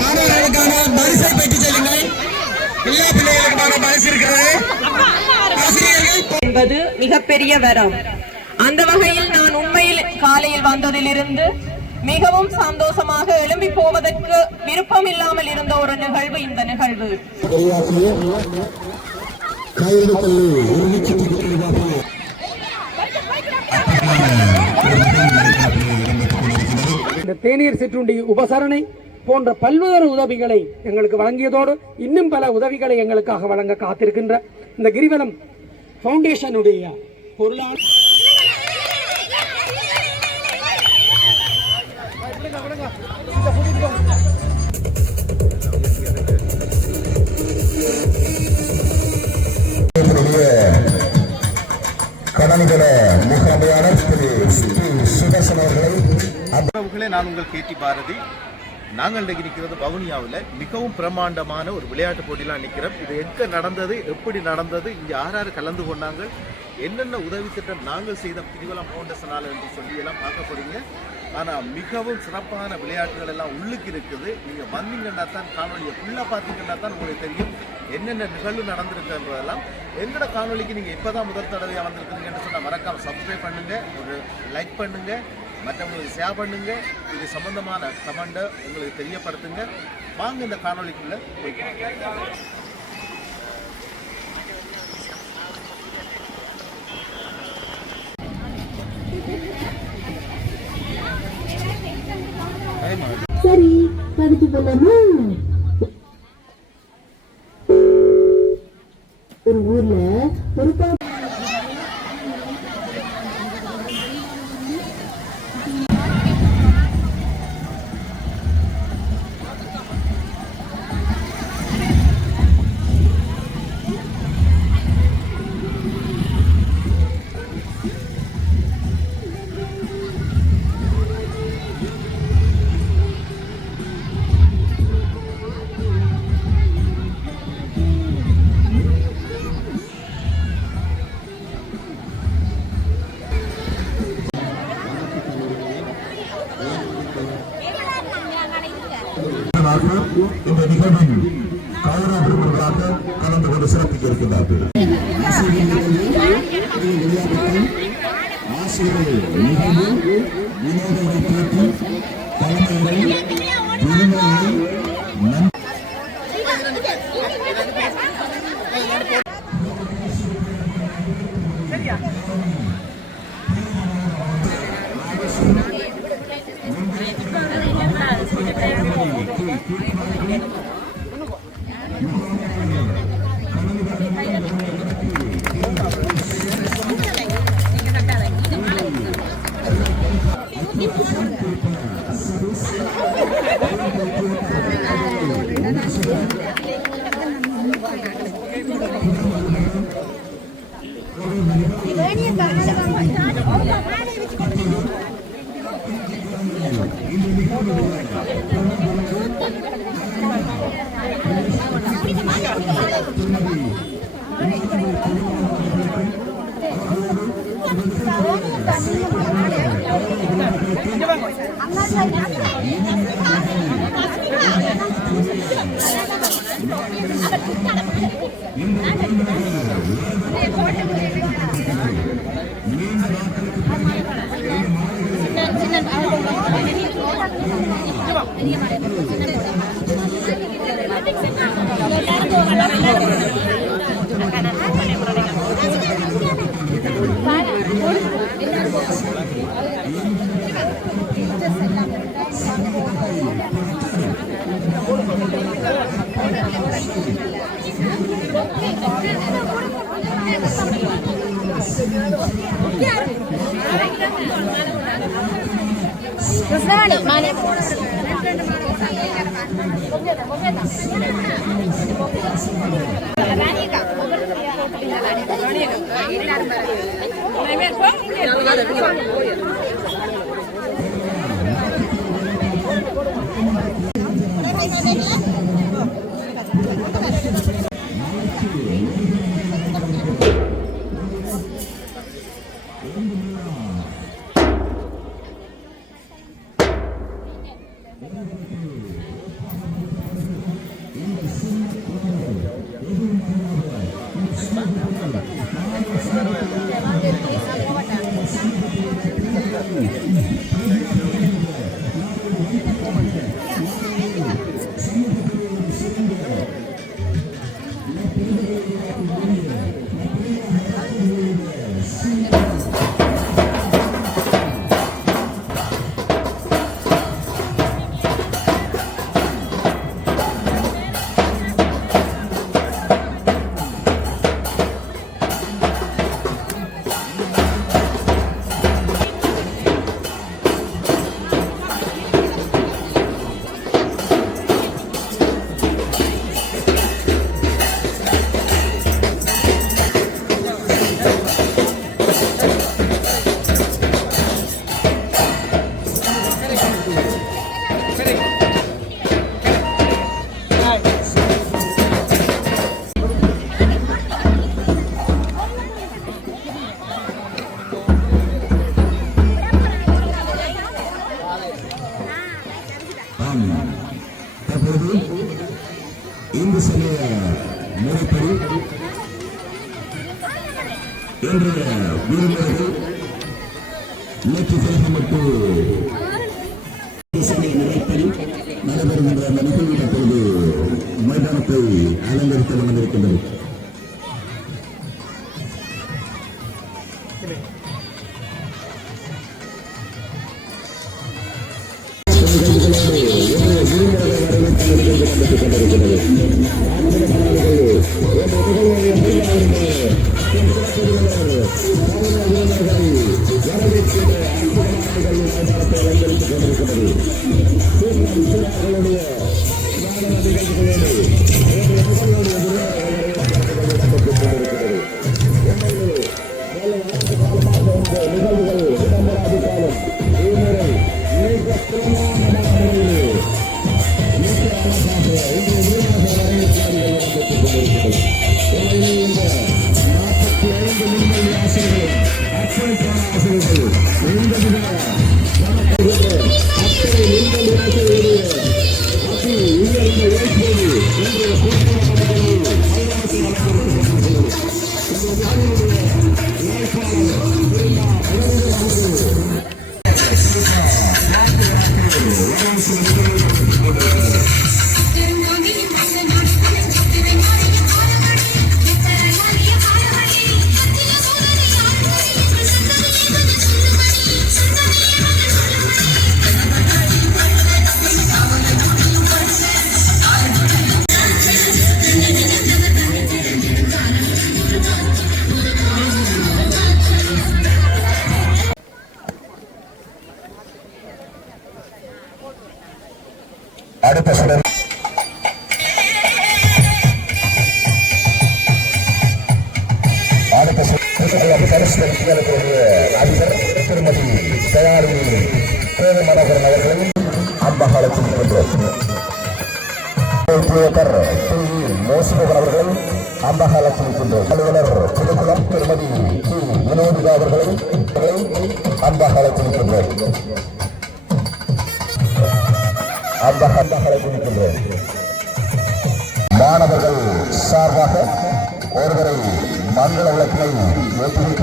மாணவர்களுக்கான பரிசை பெற்று செல்லுங்கள். எல்லா பிள்ளைகளுக்குமான பரிசு இருக்கிறது. என்பது மிகப்பெரிய வரம். அந்த வகையில் நான் உண்மையில் காலையில் வந்ததிலிருந்து மிகவும் சந்தோஷமாக எழும்பி போவதற்கு விருப்பம் இல்லாமல் இருந்த ஒரு நிகழ்வு இந்த நிகழ்வு. இந்த தேநீர் சிற்றுண்டி உபசரணை போன்ற பல்வேறு உதவிகளை எங்களுக்கு வழங்கியதோடு இன்னும் பல உதவிகளை எங்களுக்காக வழங்க காத்திருக்கின்ற இந்த கிரிவலம் ஃபவுண்டேஷனுடைய பொருளாளர் நான் உங்கள் கேட்டி பாரதி. நாங்கள் நிற்கிறது வவுனியாவில் மிகவும் பிரம்மாண்டமான ஒரு விளையாட்டு போட்டியெல்லாம் நிற்கிறோம். இது எங்கே நடந்தது, எப்படி நடந்தது, இங்கே யார் கலந்து கொண்டாங்க, என்னென்ன உதவி திட்டம் நாங்கள் செய்த கிரிவலம் ஃபவுண்டேஷனால் என்று சொல்லி எல்லாம் பார்க்க போறீங்க. ஆனால் மிகவும் சிறப்பான விளையாட்டுகள் எல்லாம் உள்ளுக்கு இருக்குது. நீங்கள் வந்தீங்கன்னா தான் காணொலியை ஃபுல்லாக பார்த்தீங்கன்னா தான் உங்களுக்கு தெரியும் என்னென்ன நிகழ்வு நடந்திருக்குன்றதெல்லாம். எங்களோட காணொலிக்கு நீங்கள் இப்போ தான் முதல் தடவையாக வந்திருக்குறீங்கன்னு சொன்னால் மறக்காமல் சப்ஸ்கிரைப் பண்ணுங்கள், ஒரு லைக் பண்ணுங்கள், மற்றவங்களுக்கு ஷேர் பண்ணுங்க. இது சம்பந்தமான கமெண்ட்டை உங்களுக்கு தெரியப்படுத்துங்க. வாங்க இந்த காணொலிக்குள்ள போய் சரி படிச்சு போலாமா? ஒரு ஊர்ல ஒரு இந்த நிகழ்வில் கௌரவர்களாக கலந்து கொண்டு சிறப்பிக்க இருக்கின்றார்கள். ஆசிரியர்கள் நிகழ்வு வினோதங்களை கேட்டு தலைமையை தற்பொழுது இந்து சமய முறைப்படி இன்றைய விருந்தினர்கள் நேற்று செயல்பட்டு சமய முறைப்படி நடைபெறுகின்ற அந்த நிகழ்வு தற்பொழுது மைதானத்தை அலங்கரித்து வந்திருக்கின்றது. அடுத்த சுடர் அதிபர் திருமதி தயாரி மனோகரன் அவர்களும் அம்பகாலத்தில் மோசிமோகன் அவர்களும் அம்பகாலத்தில் இருக்கின்றோம். அலுவலர் புதுக்குளம் திருமதி வினோதிகா அவர்களும் அம்பகாலத்தில் இருக்கின்றோம். மாணவர்கள் சார்பாக ஒருவரை மங்கள விளக்கினை ஏற்றி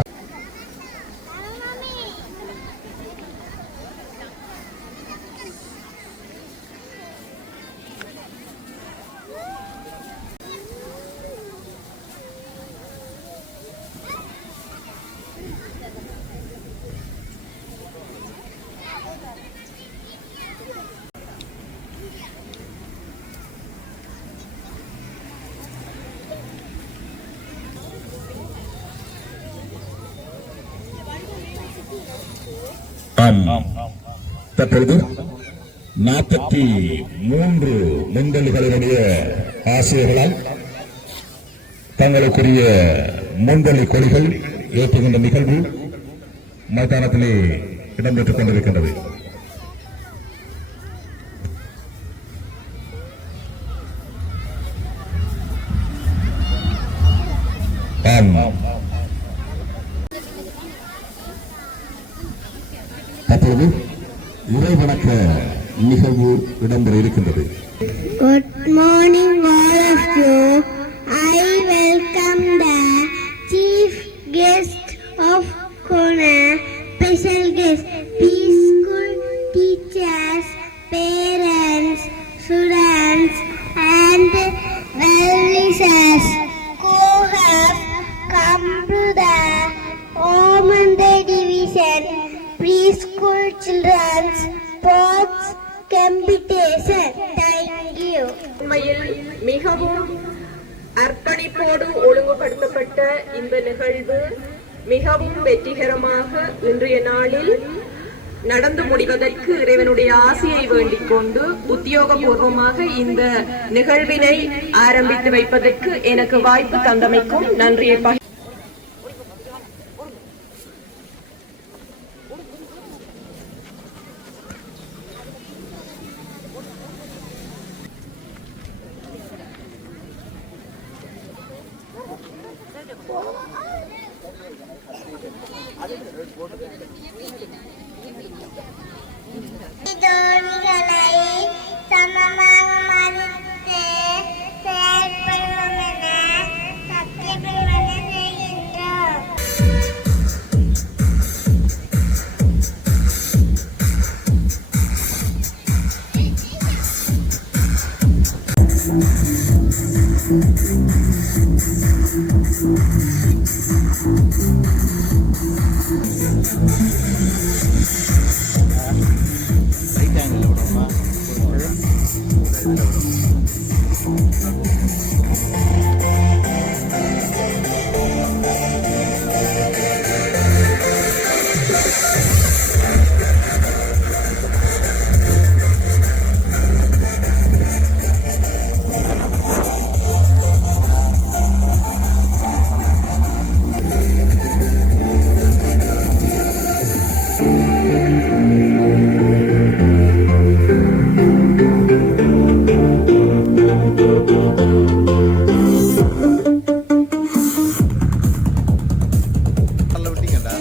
தற்பொழுது 43 முன்தள்ளிகளினுடைய ஆசிரியர்களால் தங்களுக்குரிய முன்தள்ளி கொடிகள் ஏற்றுகின்ற நிகழ்வு மைதானத்திலே இடம்பெற்றுக் கொண்டிருக்கின்றது. தற்பொழுது இறைவணக்க நிகழ்வு இடம்பெற இருக்கின்றது. Good morning all of you. I welcome the chief guest of Kona, special guest, preschool teachers, parents, students and well-wishers who have come to the Omande Division Preschool Children's Sports Competition. Thank you. உண்மையில் மிகவும் அர்ப்பணிப்போடு ஒழுங்குபடுத்தப்பட்ட இந்த நிகழ்வு மிகவும் வெற்றிகரமாக இன்றைய நாளில் நடந்து முடிவதற்கு இறைவனுடைய ஆசியை வேண்டிக் கொண்டு உத்தியோகபூர்வமாக இந்த நிகழ்வினை ஆரம்பித்து வைப்பதற்கு எனக்கு வாய்ப்பு தந்தமைக்கும் நன்றியை தோழிகளை சமமாக விட்டீங்கடா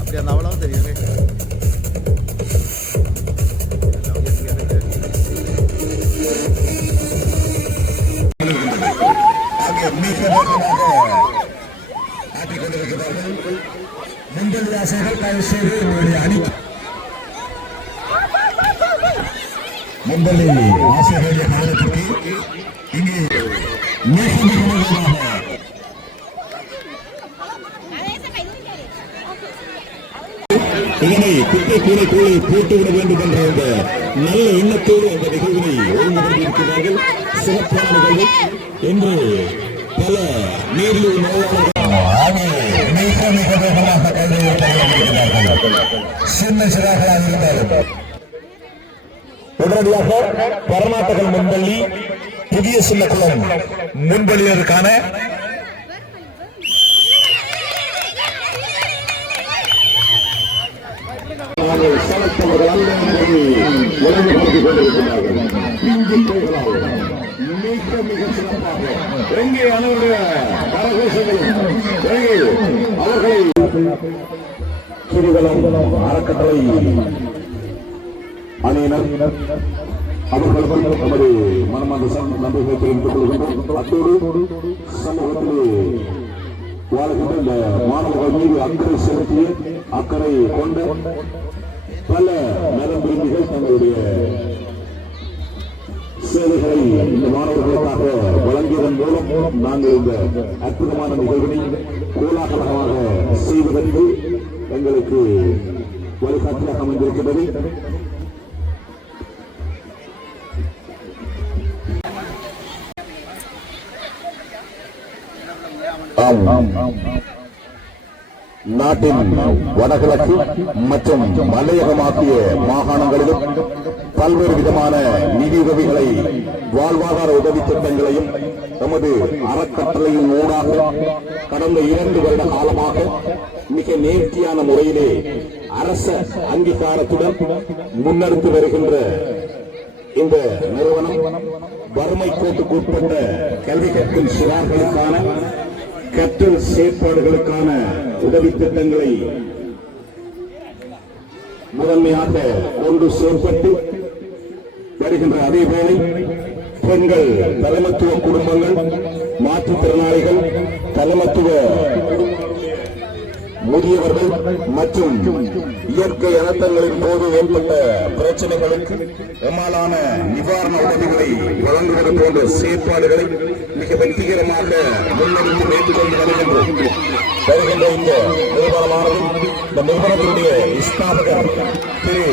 அப்படி அந்த அவ்வளவு தெரியுது. முந்தல் ஆசைகள் தயவு செய்து உங்களுடைய அணி முந்தல் ஆசைகளுடைய காலத்திற்கு இங்கே மிக மிக முழுவதாக இதனை குப்பை கூடைக்குள்ளே போட்டுவிட வேண்டும் என்ற அந்த நல்ல எண்ணத்தோடு அந்த நிகழ்வினை ஒழுங்குபடுத்தியிருக்கிறார்கள். சிறப்பான நிகழ்வு என்று பல நீரிழிவு நோயாளர்கள் மிக மிக வேகமாக கைது சின்ன சிறார்களாக இருந்தார்கள். உடனடியாக கர்நாடகல் முன்பள்ளி புதிய சின்னக்குளம் முன்பள்ளியதற்கான வழங்கப்படுத்திக் கொண்டிருக்கிறார்கள். மிக மிக சிறப்பாக எங்கே அவருடைய கரகோஷங்களும் எங்கே அவர்களை சிறுவலம் அறக்கட்டளை அணியினர் அவர்கள் நமது மனமார்ந்த நம்பிக்கை தெரிவித்துக் கொள்கின்றோம். அத்தோடு சமூகத்திலே வாழ்கின்ற இந்த மாணவர்கள் மீது அக்கறை செலுத்திய அக்கறை கொண்ட பல நலம் விரும்பிகள் தங்களுடைய சேவைகளை இந்த மாணவர்களுக்காக வழங்கியதன் மூலம் நாங்கள் இந்த அற்புதமான நிகழ்வினை கோலாகலமாக செய்வதற்கு எங்களுக்கு வழிகாட்டியாக அமைந்திருக்கிறது. நாட்டின் வடகிழக்கு மற்றும் மலையகமாகிய மாகாணங்களிலும் பல்வேறு விதமான நிதியுதவிகளை வாழ்வாதார உதவி திட்டங்களையும் நமது அறக்கட்டளையின் ஊடாக கடந்த 2 வருட காலமாக மிக நேர்த்தியான முறையிலே அரச அங்கீகாரத்துடன் முன்னெடுத்து வருகின்ற இந்த நிறுவனம் வறுமை கோட்டுக்குட்பட்ட கல்வி கற்கும் சிறார்களுக்கான கற்றல் செயற்பாடுகளுக்கான உதவி திட்டங்களை முதன்மையாக கொண்டு செயல்பட்டு வருகின்ற அதேவேளை பெண்கள் தலைமத்துவ குடும்பங்கள் மாற்றுத்திறனாளிகள் தலைமத்துவ முதியவர்கள் மற்றும் இயற்கை அனர்த்தங்களின் போது ஏற்பட்ட பிரச்சனைகளுக்கு எம்மாலான நிவாரண உதவிகளை வழங்குவது போன்ற செயற்பாடுகளை மிக வெற்றிகரமாக முன்னெடுத்து மேற்கொண்டு வருகின்ற இந்த நிறுவனமானது இந்த நிறுவனத்தினுடைய ஸ்தாபகர் திரு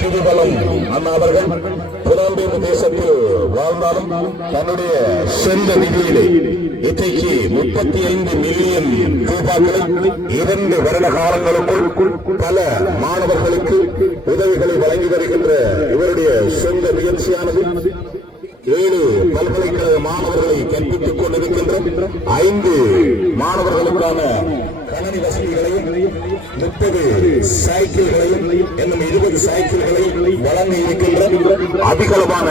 சிறுவலம் அண்ணா அவர்கள் புலம்பெயர்ந்த தேசத்தில் வாழ்ந்தாலும் தன்னுடைய சொந்த நிதியிலே இன்றைக்கு 35 மில்லியன் ரூபாய்களை 2 வருட காலங்களுக்குள் பல மாணவர்களுக்கு உதவிகளை வழங்கி வருகின்ற இவருடைய சொந்த முயற்சியானது 7 பல்கலைக்கழக மாணவர்களை கற்பித்துக் கொண்டிருக்கின்ற 5 மாணவர்களுக்கான கணனி வசதிகளையும் 30 சைக்கிள்களையும் இன்னும் 20 சைக்கிள்களை வழங்க இருக்கின்ற அதிகளவான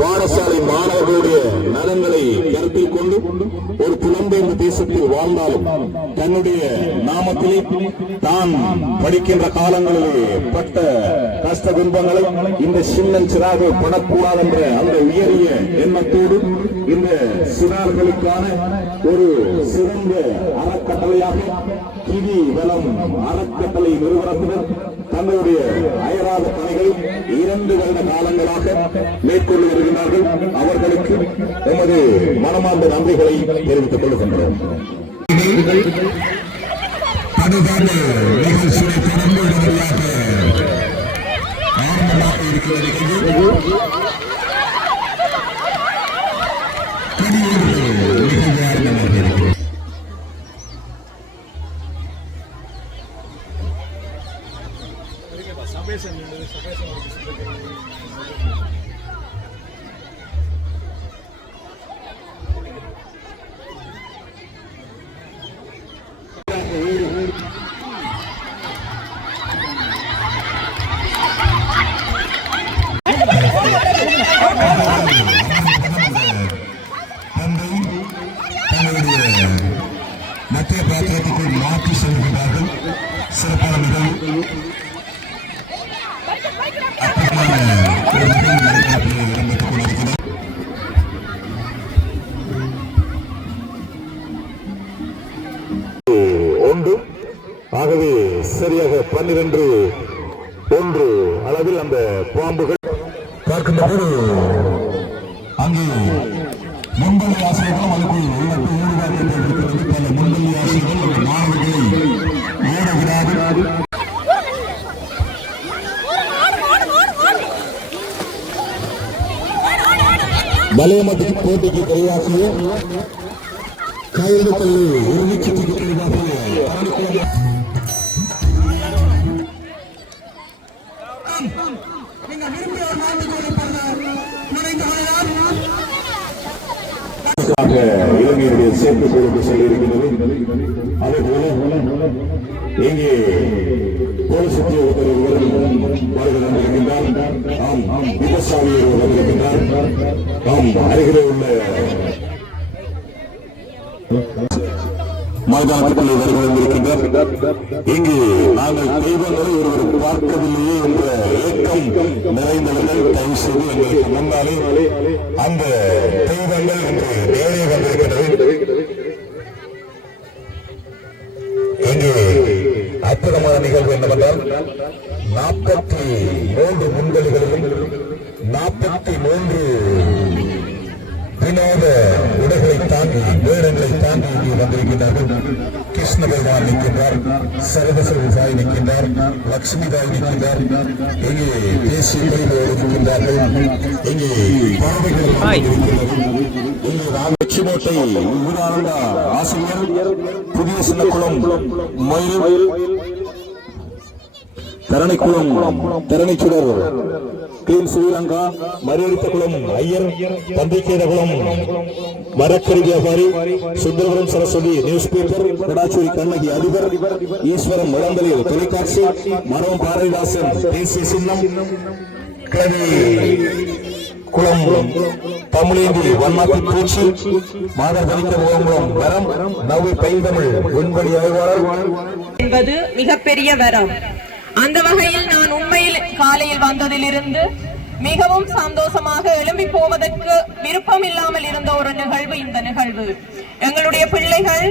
பாடசாலை மாணவர்களுடைய நலன்களை கருத்தில் கொண்டு ஒரு புலம்பெயர்ந்த தேசத்தில் வாழ்ந்தாலும் தன்னுடைய நாமத்திலே தான் படிக்கின்ற காலங்களிலே பட்ட கஷ்ட துன்பங்களை இந்த சின்னன் சிறாக படக்கூடாது என்ற அந்த உயரிய எண்ணத்தோடு இந்த சிறார்களுக்கான ஒரு சிறந்த அறக்கட்டளையாக கிவி வளம் அறக்கட்டளை நிறுவனத்தினர் தங்களுடைய அயராத பணிகளை 2 வருட காலங்களாக மேற்கொண்டு வருகிறார்கள். அவர்களுக்கு எமது மனமார்ந்த நன்றிகளை தெரிவித்துக் கொள்கின்றோம். நிகழ்ச்சியை தொடர்ந்து உடனடியாக ஆரம்பமாக இருக்கிறது. நிகழ்வு ஆரம்பமாக இருக்கிறது. மத்திய பாத்திரத்துக்குள் மாற்றி செல்கிறார்கள். சிறப்பான நிகழ்வு. அற்புதமான ஒரு நிகழ்வு இடம்பெற்றுக் கொண்டிருக்கிறது. ஆகவே சரியாக 12-1 அளவில் அந்த பாம்புகள் பார்க்கின்ற போது அங்கே முன்பள்ளி ஆசிரியர்களும் அதுக்குள் உள்ளத்தை ஈடுபாடு பல முன்பள்ளி ஆசிரியர்கள் மாணவர்களை ஓட விடாது. வலையமதி போட்டிக்கு தெளிவாகவே கயிறு கல்லு இறுதிச் சுற்றுக்கு தெளிவாகவே இளைஞருடைய சேர்ப்பு கொடுத்து சொல்லியிருக்கிறது. அதேபோல இங்கே போலீஸ் உத்தியோகத்தர் வருகை வந்திருக்கின்றார். விவசாயி வந்திருக்கின்றார். அருகிலே உள்ள மைதானத்துக்குள்ளே வருகை வந்திருக்கின்றார். இங்கு நாங்கள் தெய்வங்களை ஒருவர் பார்க்கவில்லையே என்ற ஏக்கம் நிறைந்தவர்கள் தயவு செய்து எங்களுக்கு முன்னாலே அந்த தெய்வங்கள் என்று நேரே வந்திருக்கிறது. இங்கு அற்புதமான நிகழ்வு என்னவென்றால் 43 முன்களிகளிலும் 43 வினோத உடைகளை தாங்கி வேடங்களை தாங்கி இங்கே வந்திருக்கின்றார்கள். கிருஷ்ண பெருமான் நிற்கின்றார், சரபசர சாய் நிற்கின்றார், லட்சுமி தாய் நிற்கின்றார். இங்கே தேசிய கொடிகளோடு நிற்கின்றார்கள். இங்கே பறவைகள் இங்கே ராமலட்சுமோட்டை ஊரானந்த ஆசிரியர், புதிய சின்னக்குளம் மயில், தரணிக்குளம் தரணிச்சுடர், கிளீன் ஸ்ரீலங்கா, மரியடித்த குளம் ஐயர், பந்திக்கேதகுளம் மரக்கறி வியாபாரி, சுந்தரபுரம் சரஸ்வதி நியூஸ் பேப்பர், கொடாச்சூரி கண்ணகி அதிபர், ஈஸ்வரம் இளந்தலில் தொலைக்காட்சி, மரம் பாரதிதாசன் தேசிய சின்னம், கிழவி குளம் தமிழேந்தி வண்ணாத்தி பூச்சி, மாதர் தனிக்க முகங்குளம் வரம், நவ்வை பைந்தமிழ் விண்வெளி ஆய்வாளர் என்பது மிகப்பெரிய வரம். அந்த வகையில் நான் உண்மையில் காலையில் வந்ததிலிருந்து மிகவும் சந்தோஷமாக எழும்பி போவதற்கு விருப்பம் இல்லாமல் இருந்த ஒரு நிகழ்வு இந்த நிகழ்வு. எங்களுடைய பிள்ளைகள்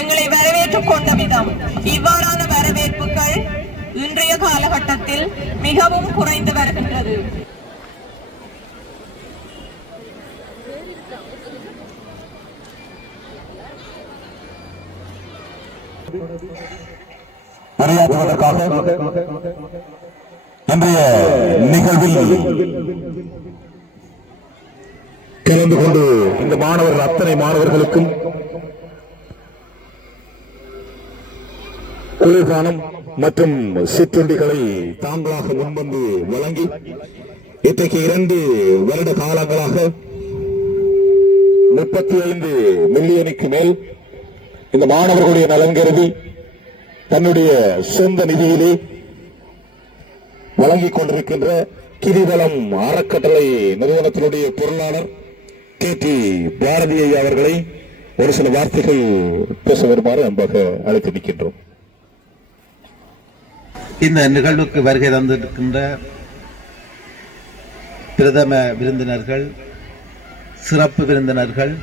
எங்களை வரவேற்றுக் கொண்ட விதம், இவ்வாறான வரவேற்புகள் இன்றைய காலகட்டத்தில் மிகவும் குறைந்து வருகின்றது. உரையாற்றுவதற்காக இன்றைய நிகழ்வில் கலந்து கொண்டு இந்த மாணவர்கள் அத்தனை மாணவர்களுக்கும் குளிர்பானம் மற்றும் சிற்றுண்டிகளை தாங்களாக முன்வந்து வழங்கி இன்றைக்கு 2 வருட காலங்களாக 35 மில்லியனுக்கு மேல் இந்த மாணவர்களுடைய நலன் கருதி தன்னுடைய சொந்த நிதியிலே வழங்கிக் கொண்டிருக்கின்ற கிரிவலம் அறக்கட்டளை நிறுவனத்தினுடைய பொருளாளர் KT பாரதி அவர்களை ஒரு சில வார்த்தைகள் பேச வருமாறு அன்பாக அழைத்து நிற்கின்றோம். இந்த நிகழ்வுக்கு வருகை தந்திருக்கின்ற பிரதம விருந்தினர்கள், சிறப்பு விருந்தினர்கள்,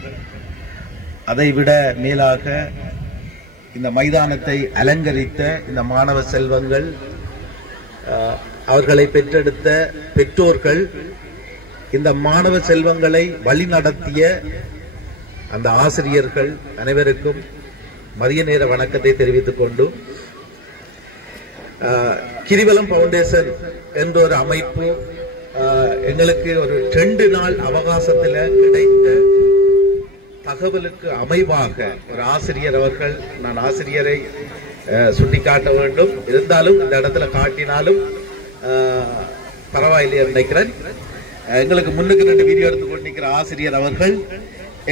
அதைவிட மேலாக இந்த மைதானத்தை அலங்கரித்த இந்த மாணவ செல்வங்கள், அவர்களை பெற்றெடுத்த பெற்றோர்கள், இந்த மாணவ செல்வங்களை வழிநடத்திய அந்த ஆசிரியர்கள் அனைவருக்கும் மதிய நேர வணக்கத்தை தெரிவித்துக் கொண்டு, கிரிவலம் ஃபவுண்டேஷன் என்ற ஒரு அமைப்பு எங்களுக்கு ஒரு 2 நாள் அவகாசத்தில் கிடைத்த தகவலுக்கு அமைவாக ஒரு ஆசிரியர் அவர்கள், நான் ஆசிரியரை சுட்டிக்காட்ட வேண்டும், இருந்தாலும் இந்த இடத்துல காட்டினாலும் பரவாயில்லை நினைக்கிறேன். எங்களுக்கு முன்னுக்கு 2 வீடியோ எடுத்துக்கொண்டு நிற்கிற ஆசிரியர் அவர்கள்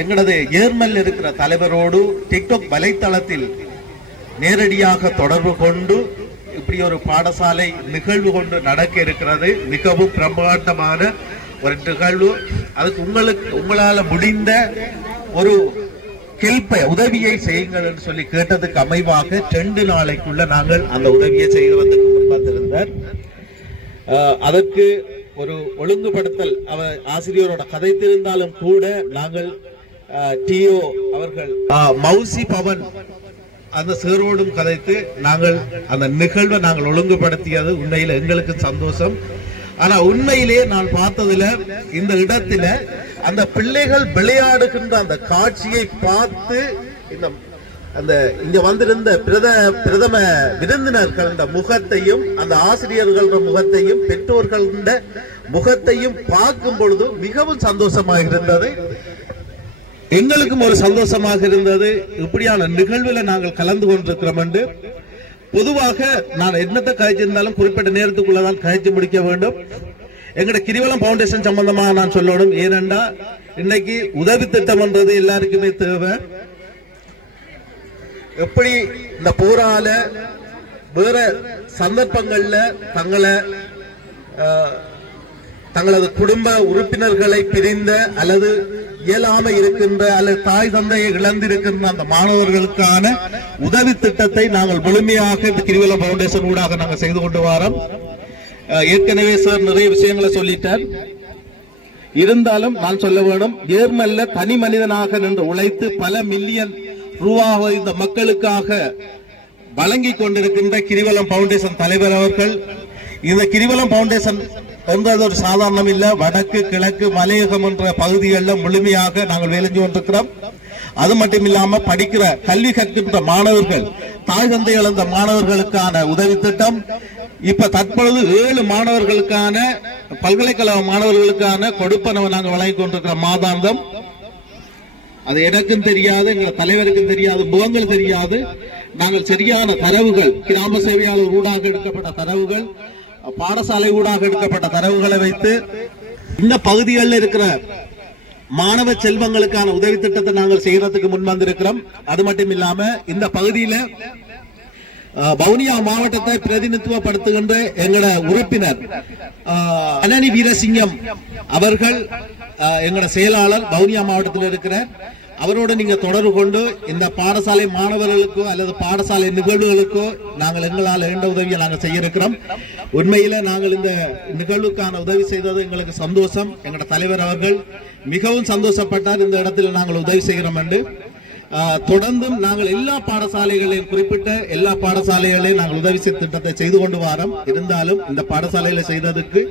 எங்களது ஏர்மல் இருக்கிற தலைவரோடு டிக்டாக் வலைத்தளத்தில் நேரடியாக தொடர்பு கொண்டு இப்படி ஒரு பாடசாலை நிகழ்வு கொண்டு நடக்க இருக்கிறது, மிகவும் பிரம்மாண்டமான ஒரு நிகழ்வு, அதுக்கு உங்களால் முடிந்த ஒரு உதவியை செய்யுங்கள் என்று சொல்லி கேட்டதுக்கு அமைவாக 2 நாளைக்குள்ள நாங்கள் அந்த உதவியை செய்வதற்கு முன்வந்திருந்தார். அதற்கு ஒரு ஒழுங்குபடுத்தல் அவர் ஆசிரியரோட கதைத்திருந்தாலும் கூட நாங்கள் டிஓ அவர்கள் மௌசி பவன் அந்த சேரோடும் கதைத்து நாங்கள் அந்த நிகழ்வை நாங்கள் ஒழுங்குபடுத்தியது உண்மையில் எங்களுக்கு சந்தோஷம். ஆனா உண்மையிலேயே நான் பார்த்ததுல இந்த இடத்துல அந்த பிள்ளைகள் விளையாடுகின்ற அந்த காட்சியை பார்த்து அந்த இங்க வந்திருந்த பிரதம விருந்தினர்கள் முகத்தையும் அந்த ஆசிரியர்கள் முகத்தையும் பெற்றோர்கள் முகத்தையும் பார்க்கும் பொழுது மிகவும் சந்தோஷமாக இருந்தது. எங்களுக்கும் ஒரு சந்தோஷமாக இருந்தது. இப்படியான நிகழ்வில் நாங்கள் கலந்து கொண்டிருக்கிறோம் என்று. பொதுவாக நான் என்னத்தை கழிச்சிருந்தாலும் குறிப்பிட்ட நேரத்துக்குள்ளதான் கழிச்சு முடிக்க வேண்டும். எங்கட கிரிவலம் ஃபவுண்டேஷன் சம்பந்தமாக நான் சொல்லணும். ஏனென்றா இன்னைக்கு உதவி திட்டம் என்றது எல்லாருக்குமே தேவை. எப்படி இந்த போரால வேற சந்தர்ப்பங்கள்ல தங்களது குடும்ப உறுப்பினர்களை பிரிந்த அல்லது இயலாமை இருக்கின்ற அல்லது தாய் தந்தையை இழந்திருக்கின்ற அந்த மாணவர்களுக்கான உதவி திட்டத்தை நாங்கள் முழுமையாக இந்த கிரிவலம் ஃபவுண்டேஷன் ஊடாக நாங்கள் செய்து கொண்டு வரோம். ஏற்கனவே சார் நிறைய விஷயங்களை சொல்லிட்டார். இருந்தாலும் நான் சொல்ல வேண்டும், ஏர்மல்ல தனி மனிதனாக நின்று உழைத்து பல மில்லியன் ரூபாவை இந்த மக்களுக்காக வழங்கி கொண்டிருக்கின்ற கிரிவலம் ஃபவுண்டேஷன் தலைவர் அவர்கள், இந்த கிரிவலம் ஃபவுண்டேஷன் என்றது ஒரு சாதாரணம் இல்ல. வடக்கு கிழக்கு மலையகம் என்ற பகுதிகளில் முழுமையாக நாங்கள் வேலை செஞ்சு கொண்டிருக்கிறோம். அது மட்டும் இல்லாம படிக்கிற கல்வி கற்கின்ற மாணவர்கள், தாய் தந்தை இழந்த மாணவர்களுக்கான உதவி திட்டம், இப்ப தற்பொழுது 7 மாணவர்களுக்கான பல்கலைக்கழக மாணவர்களுக்கான கொடுப்பனவை நாங்கள் வழங்கி கொண்டிருக்கிற மாதாந்தம். அது எனக்கும் தெரியாது, எங்க தலைவருக்கும் தெரியாது, முகங்கள் தெரியாது. நாங்கள் சரியான தரவுகள், கிராம சேவையாளர் ஊடாக எடுக்கப்பட்ட தரவுகள், பாடசாலை ஊடாக எடுக்கப்பட்ட தரவுகளை வைத்து இந்த பகுதிகளில் இருக்கிற மாணவ செல்வங்களுக்கான உதவி திட்டத்தை நாங்கள் செய்யறதுக்கு முன் வந்திருக்கிறோம். அது மட்டும் இல்லாம இந்த பகுதியில வவுனியா மாவட்டத்தை பிரதிநிதித்துவப்படுத்துகின்ற எங்களோட உறுப்பினர் அனனி வீரசிங்கம் அவர்கள் எங்களோட செயலாளர் வவுனியா மாவட்டத்தில் இருக்கிறார். அவரோடு நீங்க தொடர்பு கொண்டு இந்த பாடசாலை மாணவர்களுக்கோ அல்லது பாடசாலை நிகழ்வுகளுக்கோ நாங்கள் எங்களால் வேண்ட உதவியை நாங்கள் செய்ய இருக்கிறோம். உண்மையில நாங்கள் இந்த நிகழ்வுக்கான உதவி செய்தது எங்களுக்கு சந்தோஷம். எங்களோட தலைவர் அவர்கள் மிகவும் சந்தோஷப்பட்டார். இந்த இடத்துல நாங்கள் உதவி செய்கிறோம் என்று. தொடர்ந்தும் நாங்கள் எல்லா பாடசாலைகளையும், குறிப்பிட்ட எல்லா பாடசாலைகளையும் நாங்கள் உதவி திட்டத்தை செய்து கொண்டு வரோம். இருந்தாலும் இந்த பாடசாலையில செய்ததுக்கு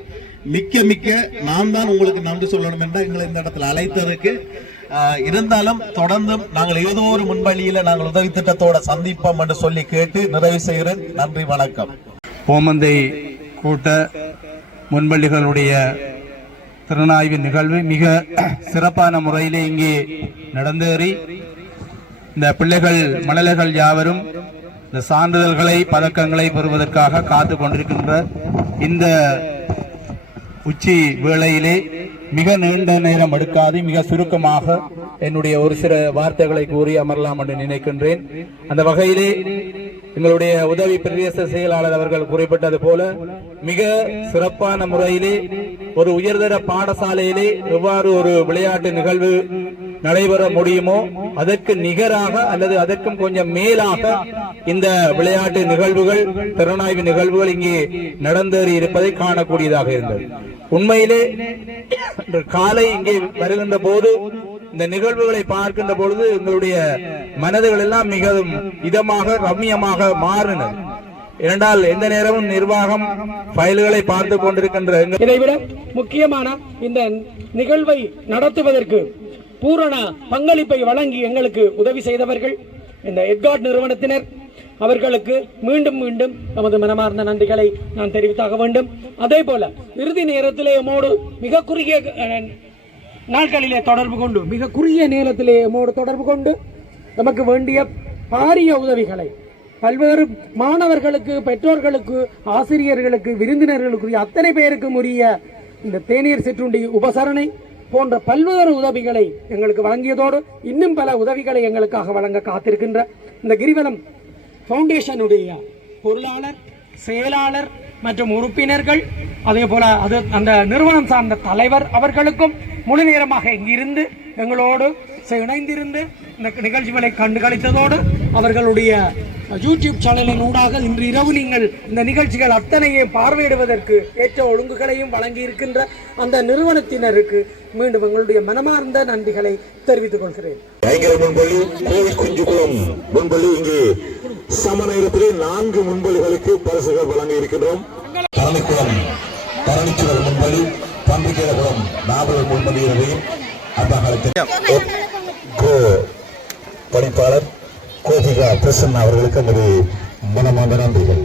மிக்க நான் தான் உங்களுக்கு நன்றி சொல்லணும் என்றால் எங்களை இந்த இடத்துல அழைத்ததுக்கு. இருந்தாலும் தொடர்ந்தும் நாங்கள் ஏதோ ஒரு முன்வழியில நாங்கள் உதவி திட்டத்தோட சந்திப்போம் என்று சொல்லி கேட்டு நிறைவு செய்கிறேன். நன்றி, வணக்கம். ஓமந்தை கூட்ட முன்வழிகளுடைய திறனாய்வு நிகழ்வு மிக சிறப்பான முறையிலே இங்கே நடந்தேறி இந்த பிள்ளைகள் மழலைகள் யாவரும் இந்த சான்றிதழ்களை பதக்கங்களை பெறுவதற்காக காத்து கொண்டிருக்கின்ற இந்த உச்சி வேளையிலே மிக நீண்ட நேரம் எடுக்காது மிக சுருக்கமாக என்னுடைய ஒரு சில வார்த்தைகளை கூறி அமரலாம் என்று நினைக்கின்றேன். அந்த வகையிலே எங்களுடைய உதவி பிரதேச செயலாளர் அவர்கள் குறிப்பிட்டது போல மிக சிறப்பான முறையிலே ஒரு உயர்தர பாடசாலையிலே எவ்வாறு ஒரு விளையாட்டு நிகழ்வு நடைபெற முடியுமோ அதற்கு நிகராக அல்லது அதற்கும் கொஞ்சம் மேலாக இந்த விளையாட்டு நிகழ்வுகள், திறனாய்வு நிகழ்வுகள் இங்கே நடந்தேறி இருப்பதை காணக்கூடியதாக இருந்தது. உண்மையிலே காலை இங்கே வருகின்ற போது இந்த நிகழ்வுகளை பார்க்கின்ற பொழுது எங்களுடைய மனதுகள் எல்லாம் மிகவும் இதமாக ரம்மியமாக மாறினது. இரண்டால் எந்த நேரமும் நிர்வாகம் ஃபைல்களை பார்த்து கொண்டிருக்கின்ற இதைவிட முக்கியமான இந்த நிகழ்வை நடத்துவதற்கு பூரண பங்களிப்பை வழங்கி எங்களுக்கு உதவி செய்தவர்கள் இந்த எட்கார்ட் நிறுவனத்தினர், அவர்களுக்கு மீண்டும் மீண்டும் நமது மனமார்ந்த நன்றிகளை நான் தெரிவித்தாக வேண்டும். அதே போல இறுதி நேரத்திலே எம்மோடு மிக குறுகிய நாட்களிலே தொடர்பு கொண்டு மிக குறுகிய நேரத்திலே எம்மோடு தொடர்பு கொண்டு நமக்கு வேண்டிய பாரிய உதவிகளை பல்வேறு மாணவர்களுக்கு, பெற்றோர்களுக்கு, ஆசிரியர்களுக்கு, விருந்தினர்களுக்கு அத்தனை பேருக்கும் உரிய இந்த தேநீர் சிற்றுண்டி உபசரணை போன்ற பல்வேறு உதவிகளை எங்களுக்கு வழங்கியதோடு இன்னும் பல உதவிகளை எங்களுக்காக வழங்க காத்திருக்கின்ற இந்த கிரிவலம் ஃபவுண்டேஷனுடைய பொருளாளர், செயலாளர் மற்றும் உறுப்பினர்கள், அதே போல அந்த நிறுவனம் சார்ந்த தலைவர் அவர்களுக்கும் முழு நேரமாக இங்கிருந்து எங்களோடு இணைந்திருந்து இந்த நிகழ்ச்சிகளை கண்டுகளித்ததோடு அவர்களுடைய யூடியூப் சேனலின் ஊடாக இன்று இரவு நீங்கள் இந்த நிகழ்ச்சிகள் அத்தனையும் பார்வையிடுவதற்கு ஏற்ற ஒழுங்குகளையும் வழங்கி இருக்கின்ற அந்த நிறுவனத்தினருக்கு மீண்டும் எங்களுடைய மனமார்ந்த நன்றிகளை தெரிவித்துக் கொள்கிறேன். இங்கே சம நேரத்திலே 4 முன்பலிகளுக்கு பரிசுகள் வழங்கி இருக்கின்றோம். பரணிச்சுவர் முன்பலி, பன்றிக்கேரகுளம் நாவலர் முன்பலியினரையும் பணிப்பாளர் கோபிகா பிரசன்னா அவர்களுக்கு நமது மனமார்ந்த நன்றிகள்.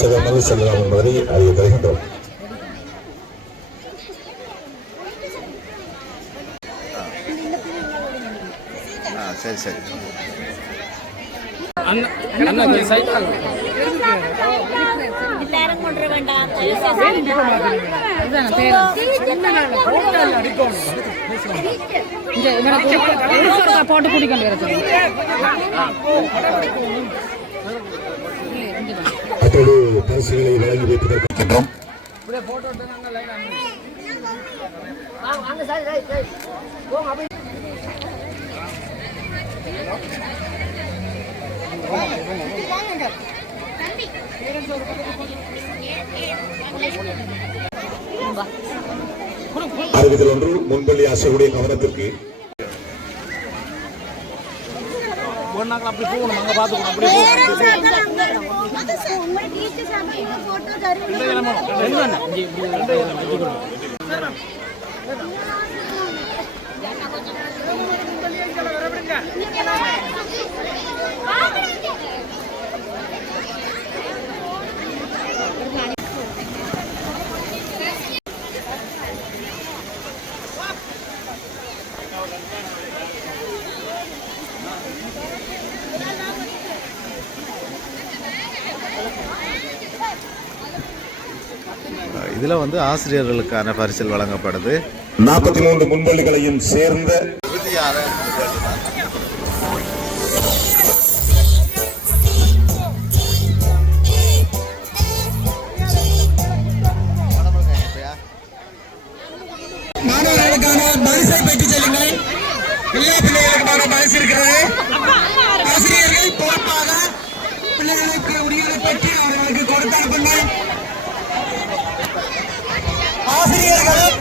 செல்லலாம் என்பதை அறிய தருகின்றோம். சரி சரி போட்டு குடிக்கொண்டு அதோடு பரிசுகளை வழங்கி வைத்திருக்கின்றோம். அறிவித்தல் ஒன்று முன்பள்ளி ஆசிரியருடைய கவனத்திற்கு. இதுல வந்து ஆசிரியர்களுக்கான பரிசில் வழங்கப்படுது. 43 முன்பள்ளிகளையும் சேர்ந்த இறுதியான மாணவர்களுக்கான பரிசை பெற்று செல்லுங்கள். எல்லா பிள்ளைகளுக்குமான பரிசு இருக்கிறது. ஆசிரியர்கள் பொறுப்பாக பிள்ளைகளுக்கு உரியதை பெற்று அவர்களுக்கு கொடுத்தார்கள். ஆசிரியர்களும்